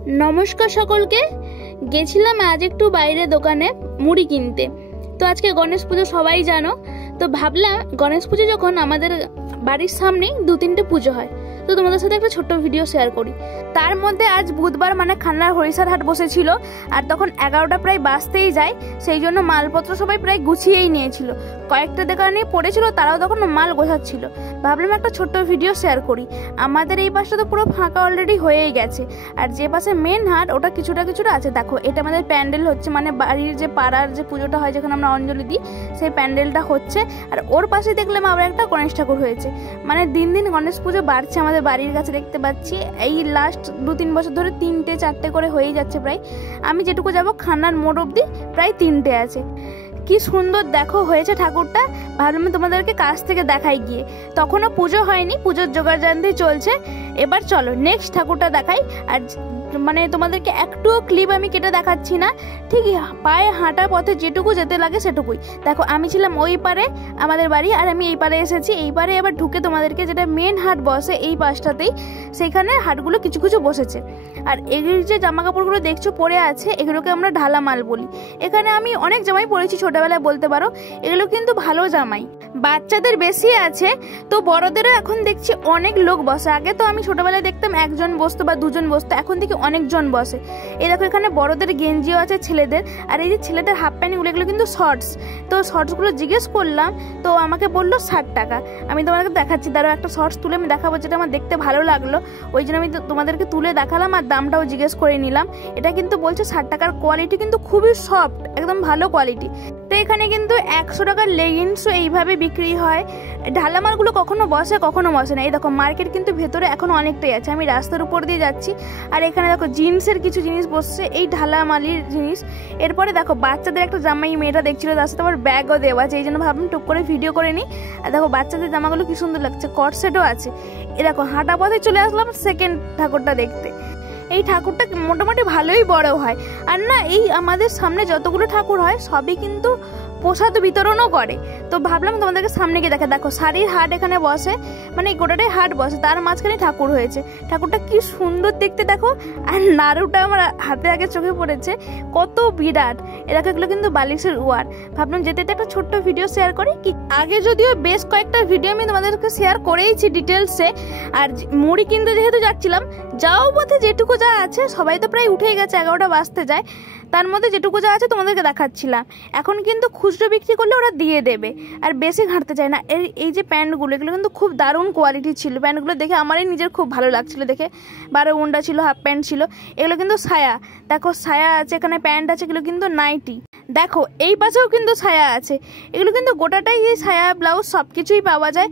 नमस्कार सकलके गेছিলাম आज एकटू बाइरे दोकाने मुड़ी किनते। तो आज के गणेश पुजो सबाई जानो, तो भाबलाम गणेश पुजो जखन आमादेर बाड़ीर सामनेई दो तीनटे पुजो हय, तो तुम्हारे साथे एक छोट्ट भिडियो शेयर करी। तार मध्य आज बुधवार माने खान्नार हरिशार हाट बसेछिलो और तखन 11टा प्राय बाजतेई जाय, सेई जोन्नो मालपत्र सबाई प्राय गुछिয়েই নিয়েছিল। কয়েকটা দোকানে পড়েছিল, তারাও তখন মাল গোছাচ্ছিল। ভাবলাম একটা ছোট্ট ভিডিও শেয়ার করি। আমাদের এই পাশটা তো পুরো ফাঁকা অলরেডি হয়েই গেছে, আর যে পাশে মেন হাট ওটা কিছুটা আছে। দেখো এটা আমাদের প্যান্ডেল হচ্ছে, মানে বাড়ির যে পাড়ার যে পুজোটা হয় যেখানে আমরা অঞ্জলি দিই সেই প্যান্ডেলটা হচ্ছে। আর ওর পাশে দেখলাম আবার একটা গণেশ ঠাকুর হয়েছে। মানে দিন দিন গণেশ পুজো বাড়ছে আমাদের বাড়ির কাছে, দেখতে পাচ্ছি। এই লাস্ট 2-3 বছর ধরে 3টে-4টে করে হয়েই যাচ্ছে প্রায়। আমি যেটুকু যাব খান্নার মোড় অবধি প্রায় 3টে আছে। কি সুন্দর দেখো হয়েছে ঠাকুরটা। ভাবলাম তোমাদেরকে কাছ থেকে দেখাই গিয়ে। তখনও পুজো হয়নি, পুজোর জোগাড় জানতেই চলছে। এবার চলো নেক্সট ঠাকুরটা দেখাই। আর মানে তোমাদেরকে একটুও ক্লিপ আমি কেটে দেখাচ্ছি না, ঠিক পায়ে হাঁটা পথে যেটুকু যেতে লাগে সেটুকুই। দেখো আমি ছিলাম ওই পারে আমাদের বাড়ি, আর আমি এই পারে এসেছি। এই পারে এবার ঢুকে তোমাদেরকে যেটা মেন হাট বসে এই পাশটাতেই, সেইখানে হাটগুলো কিছু কিছু বসেছে। আর এগুলো যে জামা কাপড়গুলো দেখছো পরে আছে, এগুলোকে আমরা ঢালা মাল বলি। এখানে আমি অনেক জামাই পরেছি ছোটবেলায় বলতে পারো। এগুলো কিন্তু ভালো জামাই, বাচ্চাদের বেশি আছে, তো বড়দেরও এখন দেখছি অনেক লোক বসে। আগে তো আমি ছোটবেলায় দেখতাম একজন বসতো বা দুজন বসতো, এখন দেখি অনেকজন বসে। এই দেখো এখানে বড়দের গেঞ্জিও আছে ছেলেদের, আর এই যে ছেলেদের হাফ প্যান্টগুলো এগুলো কিন্তু শর্টস। তো শর্টসগুলো জিজ্ঞেস করলাম, তো আমাকে বললো 60 টাকা। আমি তোমাদেরকে দেখাচ্ছি, দাঁড়াও একটা শর্টস তুলে আমি দেখাবো, যেটা আমার দেখতে ভালো লাগলো ওই জন্য আমি তোমাদেরকে তুলে দেখালাম আর দামটাও জিজ্ঞেস করে নিলাম। এটা কিন্তু বলছে 60 টাকার, কোয়ালিটি কিন্তু খুবই সফট, একদম ভালো কোয়ালিটি। তো এখানে কিন্তু 100 টাকার লেগিংসও এইভাবে বিক্রি হয়। ঢালামালগুলো কখনো বসে কখনো বসে না। এই দেখো মার্কেট কিন্তু ভেতরে এখন অনেকটাই আছে। আমি রাস্তার উপর দিয়ে যাচ্ছি, আর এখানে দেখো জিন্সের কিছু জিনিস বসছে, এই ঢালামালির জিনিস। এরপরে দেখো বাচ্চাদের একটা জামাই মেয়েটা দেখছিল, তার সাথে আবার ব্যাগও দেওয়া আছে। এই জন্য ভাবলাম টুক করে ভিডিও করে নিই। আর দেখো বাচ্চাদের জামাগুলো কি সুন্দর লাগছে, কটসেটও আছে। এ দেখো হাঁটা পথে চলে আসলাম সেকেন্ড ঠাকুরটা দেখতে। এই ঠাকুরটা মোটামুটি ভালোই বড় হয়। আর না, এই আমাদের সামনে যতগুলো ঠাকুর হয় সবই কিন্তু প্রসাদ বিতরণও করে। তো ভাবলাম তোমাদেরকে সামনে গিয়ে দেখো শাড়ির হাট এখানে বসে, মানে এই গোটাটাই হাট বসে, তার মাঝখানে ঠাকুর হয়েছে। ঠাকুরটা কি সুন্দর দেখতে দেখো। আর নাড়ুটা আমার হাতে আগে চোখে পড়েছে, কত বিরাট। এরকম এগুলো কিন্তু বালিশের ওয়ার। ভাবলাম যেতে একটা ছোট্ট ভিডিও শেয়ার করি। কি আগে যদিও বেশ কয়েকটা ভিডিও আমি তোমাদেরকে শেয়ার করেইছি ডিটেলসে। আর মুড়ি কিনতে যেহেতু যাচ্ছিলাম, যাও পথে যেটুকু যা আছে, সবাই তো প্রায় উঠেই গেছে, 11টা বাজতে যায়, তার মধ্যে যেটুকু যা আছে তোমাদেরকে দেখাচ্ছিলাম। এখন কিন্তু খুচরো বিক্রি করলে ওরা দিয়ে দেবে, আর বেশি ঘাঁটতে চায় না। এই যে প্যান্টগুলো এগুলো কিন্তু খুব দারুণ কোয়ালিটি ছিল। প্যান্টগুলো দেখে আমারই নিজের খুব ভালো লাগছিল দেখে। 12 গুন্ডা ছিল, হাফ প্যান্ট ছিল। এগুলো কিন্তু সায়া, দেখো সায়া আছে, এখানে প্যান্ট আছে, এগুলো কিন্তু নাইটি। দেখো এই পাশেও কিন্তু সায়া আছে। এগুলো কিন্তু গোটাটাই এই সায়া ব্লাউজ সব কিছুই পাওয়া যায়।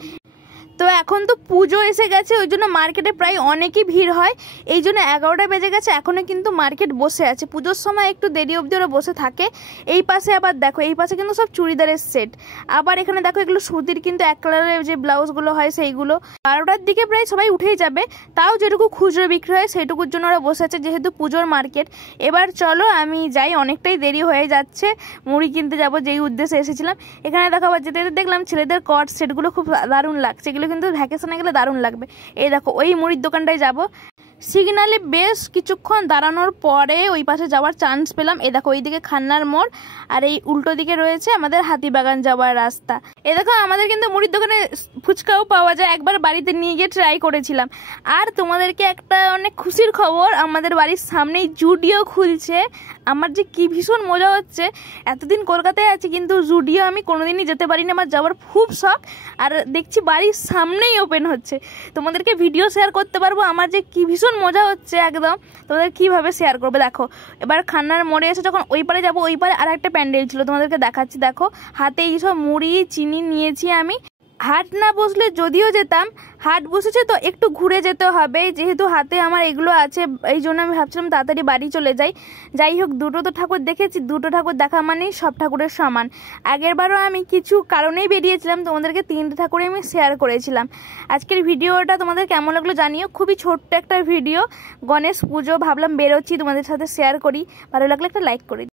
তো এখন তো পুজো এসে গেছে, ওই জন্য মার্কেটে প্রায় অনেকই ভিড় হয়। এই জন্য 11টা বেজে গেছে, এখনো কিন্তু মার্কেট বসে আছে। পুজোর সময় একটু দেরি অবধি ওরা বসে থাকে। এই পাশে আবার দেখো, এই পাশে কিন্তু সব চুড়িদারের সেট। আবার এখানে দেখো এগুলো সুতির, কিন্তু এক কালারের যে ব্লাউজগুলো হয় সেইগুলো। 12টার দিকে প্রায় সবাই উঠেই যাবে, তাও যেটুকু খুচরো বিক্রি হয় সেইটুকুর জন্য ওরা বসে আছে, যেহেতু পুজোর মার্কেট। এবার চলো আমি যাই, অনেকটাই দেরি হয়ে যাচ্ছে। মুড়ি কিনতে যাব যেই উদ্দেশ্যে এসেছিলাম। এখানে দেখো আবার যেতে দেখলাম ছেলেদের কট সেটগুলো খুব দারুণ লাগছে। এগুলো কিন্তু ভ্যাকেশনে গেলে দারুণ লাগবে। এই দেখো ওই মুড়ির দোকানটায় যাব। সিগনালে বেশ কিছুক্ষণ দাঁড়ানোর পরে ওই পাশে যাওয়ার চান্স পেলাম। এই দেখো ওইদিকে খান্নার মোড়, আর এই উল্টো দিকে রয়েছে আমাদের হাতিবাগান যাওয়ার রাস্তা। এই দেখো আমাদের কিন্তু মুড়ির দোকানে ফুচকাও পাওয়া যায়, একবার বাড়িতে নিয়ে গিয়ে ট্রাই করেছিলাম। আর তোমাদেরকে একটা অনেক খুশির খবর, আমাদের বাড়ির সামনেই জুডিও খুলছে। আমার যে কি ভীষণ মজা হচ্ছে। এতদিন কলকাতায় আছি, কিন্তু জুডিও আমি কোনোদিনই যেতে পারিনি, আমার যাওয়ার খুব শখ। আর দেখছি বাড়ির সামনেই ওপেন হচ্ছে, তোমাদেরকে ভিডিও শেয়ার করতে পারবো। আমার যে কি ভীষণ মজা হচ্ছে, একদম তোমাদের কিভাবে শেয়ার করবে। দেখো এবার খান্নার মোড়ে এসে যখন ওই পারে যাবো, ওই পারে আর একটা প্যান্ডেল ছিল, তোমাদেরকে দেখাচ্ছি। দেখো হাতে এইসব মুড়ি চিনি নিয়েছি আমি। হাট না বসলে যদিও যেতাম, হাট বসেছে তো একটু ঘুরে যেতে হবে, যেহেতু হাতে আমার এগুলো আছে। এই জন্য আমি ভাবছিলাম তাড়াতাড়ি বাড়ি চলে যাই। যাই হোক, দুটো তো ঠাকুর দেখেছি, দুটো ঠাকুর দেখা মানেই সব ঠাকুরের সমান। আগের বারও আমি কিছু কারণেই বেরিয়েছিলাম, তোমাদেরকে 3টে ঠাকুরে আমি শেয়ার করেছিলাম। আজকের ভিডিওটা তোমাদের কেমন লাগলো জানিও। খুবই ছোট্ট একটা ভিডিও, গণেশ পুজো, ভাবলাম বেরোচ্ছি তোমাদের সাথে শেয়ার করি। ভালো লাগলে একটা লাইক করে